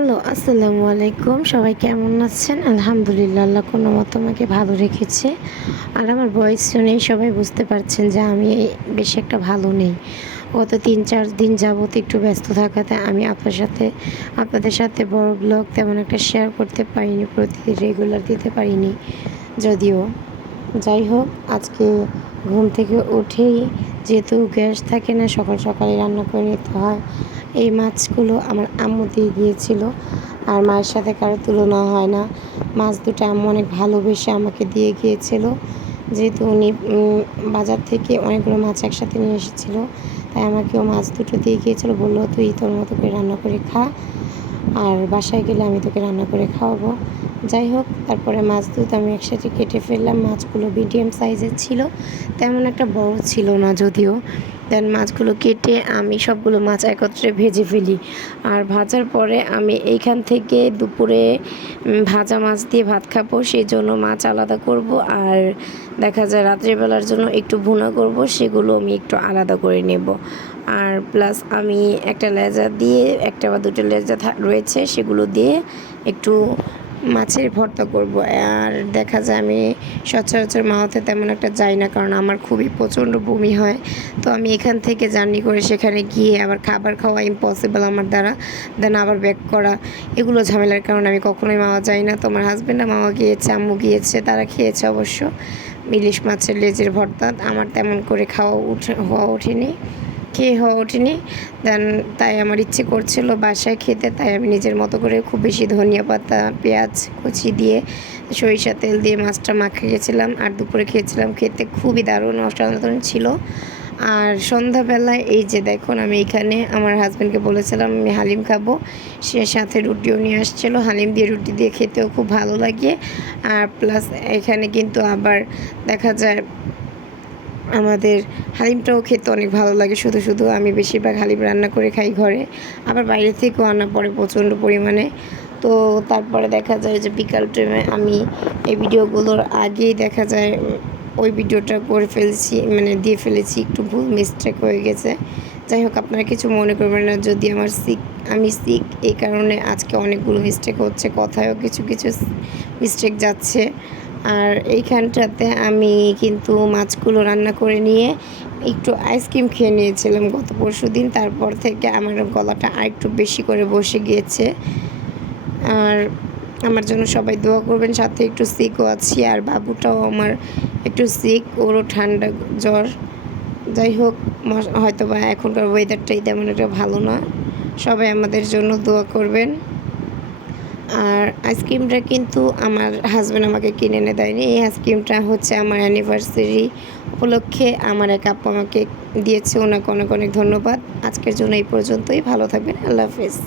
Hello, আসসালামু আলাইকুম। সবাই কেমন আছেন? আলহামদুলিল্লাহ, আল্লাহ কোনো মতো আমাকে ভালো রেখেছে। আর আমার ভয়েস শুনেই সবাই বুঝতে পারছেন যে আমি বেশি একটা ভালো নেই। গত ৩-৪ দিন যাবত একটু ব্যস্ত থাকাতে আমি আপনাদের সাথে বড় ব্লগ তেমন একটা শেয়ার করতে পারিনি, প্রতিদিন রেগুলার দিতে পারিনি যদিও। যাই হোক, আজকে ঘুম থেকে উঠেই যেহেতু গ্যাস থাকে না, সকাল সকালে রান্না করে নিতে হয়। এই মাছগুলো আমার আম্মু দিয়ে গিয়েছিল, আর মায়ের সাথে কারো তুলনা হয় না। মাছ দুটো আম্মু অনেক ভালোবেসে আমাকে দিয়ে গিয়েছিল, যেহেতু উনি বাজার থেকে অনেকগুলো মাছ একসাথে নিয়ে এসেছিল, তাই আমাকেও মাছ দুটো দিয়ে গিয়েছিল। বললো, তুই তোর মতো করে রান্না করে খা, আর বাসায় গেলে আমি তোকে রান্না করে খাওয়াবো। যাই হোক, তারপরে মাছ দুটো আমি একসাথে কেটে ফেললাম। মাছগুলো মিডিয়াম সাইজের ছিল, তেমন একটা বড় ছিল না যদিও। দেন মাছগুলো কেটে আমি সবগুলো মাছ একত্রে ভেজে ফেলি। আর ভাজার পরে আমি এইখান থেকে দুপুরে ভাজা মাছ দিয়ে ভাত খাবো, সেই জন্য মাছ আলাদা করব। আর দেখা যায় রাত্রিবেলার জন্য একটু ভুনা করব, সেগুলো আমি একটু আলাদা করে নেব। আর প্লাস আমি একটা লেজা দিয়ে, একটা বা দুটো লেজা রয়েছে, সেগুলো দিয়ে একটু মাছের ভর্তা করব। আর দেখা যায় আমি সচরাচর মাওয়াতে তেমন একটা যাই না, কারণ আমার খুবই প্রচণ্ড বমি হয়। তো আমি এখান থেকে জার্নি করে সেখানে গিয়ে আবার খাবার খাওয়া ইম্পসিবল আমার দ্বারা। দেন আবার ব্যাক করা, এগুলো ঝামেলার কারণে আমি কখনোই মাওয়া যাই না। তো আমার হাজব্যান্ডরা মাওয়া গিয়েছে, আম্মু গিয়েছে, তারা খেয়েছে অবশ্য ইলিশ মাছের লেজের ভর্তা। আমার তেমন করে হওয়া ওঠেনি। দেন তাই আমার ইচ্ছে করছিল বাসায় খেতে, তাই আমি নিজের মতো করে খুব বেশি ধনিয়া পাতা, পেঁয়াজ কুচি দিয়ে, সরিষা তেল দিয়ে মাছটা মাখিয়েছিলাম। আর দুপুরে খেয়েছিলাম, খেতে খুবই দারুণ অসাধারণ ছিল। আর সন্ধ্যাবেলায় এই যে দেখুন, আমি এখানে আমার হাজব্যান্ডকে বলেছিলাম আমি হালিম খাবো, সে সাথে রুটিও নিয়ে আসছিল। হালিম দিয়ে রুটি দিয়ে খেতেও খুব ভালো লাগে। আর প্লাস এখানে কিন্তু আবার দেখা যায় আমাদের হালিমটাও খেতে অনেক ভালো লাগে। শুধু আমি বেশিরভাগ হালিম রান্না করে খাই ঘরে, আবার বাইরে থেকেও আনা পড়ে প্রচণ্ড পরিমাণে। তো তারপরে দেখা যায় যে বিকাল টাইমে আমি এই ভিডিওগুলোর আগেই দেখা যায় ওই ভিডিওটা করে ফেলছি, মানে দিয়ে ফেলেছি, একটু ভুল মিস্টেক হয়ে গেছে। যাই হোক, আপনারা কিছু মনে করবেন না, যদি আমি সিক এই কারণে আজকে অনেকগুলো মিস্টেক হচ্ছে, কথায়ও কিছু কিছু মিস্টেক যাচ্ছে। আর এইখানটাতে আমি কিন্তু মাছগুলো রান্না করে নিয়ে একটু আইসক্রিম খেয়ে নিয়েছিলাম গত পরশুদিন। তারপর থেকে আমার গলাটা আরেকটু বেশি করে বসে গিয়েছে। আর আমার জন্য সবাই দোয়া করবেন, সাথে একটু সিকও আছি। আর বাবুটাও আমার একটু সিক, ওরও ঠান্ডা জ্বর। যাই হোক, হয়তো বা এখনকার ওয়েদারটাই তেমন একটা ভালো না, সবাই আমাদের জন্য দোয়া করবেন। আর আইসক্রিমটা কিন্তু আমার হাজব্যান্ড আমাকে কিনে এনে দেয়নি। এই আইসক্রিমটা হচ্ছে আমার অ্যানিভার্সারি উপলক্ষে আমার এক আপু আমাকে দিয়েছে, ওনাকে অনেক অনেক ধন্যবাদ। আজকের জন্য এই পর্যন্তই, ভালো থাকবেন, আল্লাহ হাফেজ।